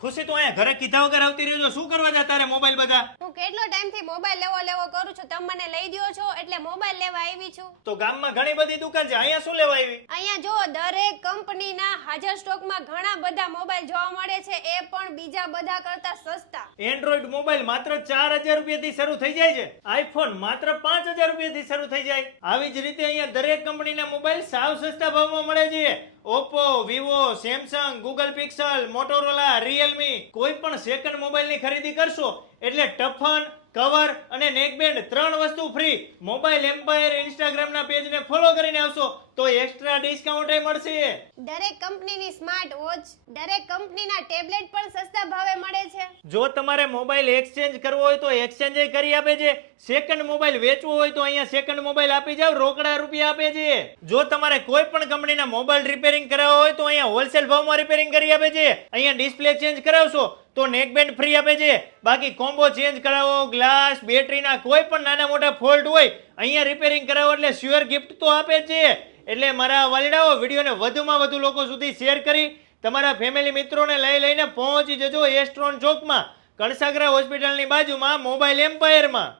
ખુશી તો અહીંયા ઘરે કીધા વગર આવતી રહ્યો છો. શું કરવા જા તારે મોબાઈલ બધા? હું કેટલો ટાઈમથી મોબાઈલ લેવો કરું છું. તમે મને લઈ દ્યો છો એટલે મોબાઈલ લેવા આવી છું. તો ગામમાં ઘણી બધી દુકાન છે, અહીંયા શું લેવા આવી? અહીંયા જો દરેક કંપનીના હાજર સ્ટોકમાં ઘણા બધા મોબાઈલ જોવા મળે છે, એ પણ બીજા બધા કરતા સસ્તા. એન્ડ્રોઈડ મોબાઈલ માત્ર 4000 રૂપિયાથી શરૂ થઈ જાય છે. આઈફોન માત્ર 5000 રૂપિયાથી શરૂ થઈ જાય. આવી જ રીતે અહીંયા દરેક કંપનીના મોબાઈલ સાવ સસ્તા ભાવમાં મળે છે. Oppo, Vivo, Samsung, Google pixel, Motorola, Realme કોઈ પણ સેકન્ડ મોબાઈલની ખરીદી કરશો એટલે ટફન, કવર અને નેકબેન્ડ 3 વસ્તુ ફ્રી. મોબાઈલ એમ્પાયર ઇન્સ્ટાગ્રામના પેજને ફોલો કરીને આવશો તો એક્સ્ટ્રા ડિસ્કાઉન્ટ મળશે. દરેક કંપનીની સ્માર્ટ વોચ, દરેક કંપનીના ટેબ્લેટ પણ સસ્તા ભાવે મળે છે. જો તમારે મોબાઈલ એક્સચેન્જ કરવો હોય તો એક્સચેન્જ કરી આપે છે. સેકન્ડ મોબાઈલ વેચવો હોય તો અહીંયા સેકન્ડ મોબાઈલ આપી જાવ, રોકડા રૂપિયા આપે છે. જો તમારે કોઈ પણ કંપનીના મોબાઈલ રિપેરિંગ કરાવવા હોય તો અહીંયા હોલસેલ ભાવમાં રિપેરિંગ કરી આપે છે. અહીંયા ડિસ્પ્લે ચેન્જ કરાવશો તો નેકબેન્ડ ફ્રી આપે છે. બાકી કોમ્બો ચેન્જ કરાવો, ગ્લાસ, બેટરીના કોઈ પણ નાના મોટા ફોલ્ટ હોય અહીંયા રિપેરિંગ કરાવો એટલે શ્યોર ગિફ્ટ તો આપે છે. એટલે મારા વાલીડાઓ, વિડીયોને વધુમાં વધુ લોકો સુધી શેર કરી તમારા ફેમિલી મિત્રોને લઈને પહોંચી જજો એસ્ટ્રોન ચોકમાં, કણસાગરા હોસ્પિટલની બાજુમાં મોબાઈલ એમ્પાયરમાં.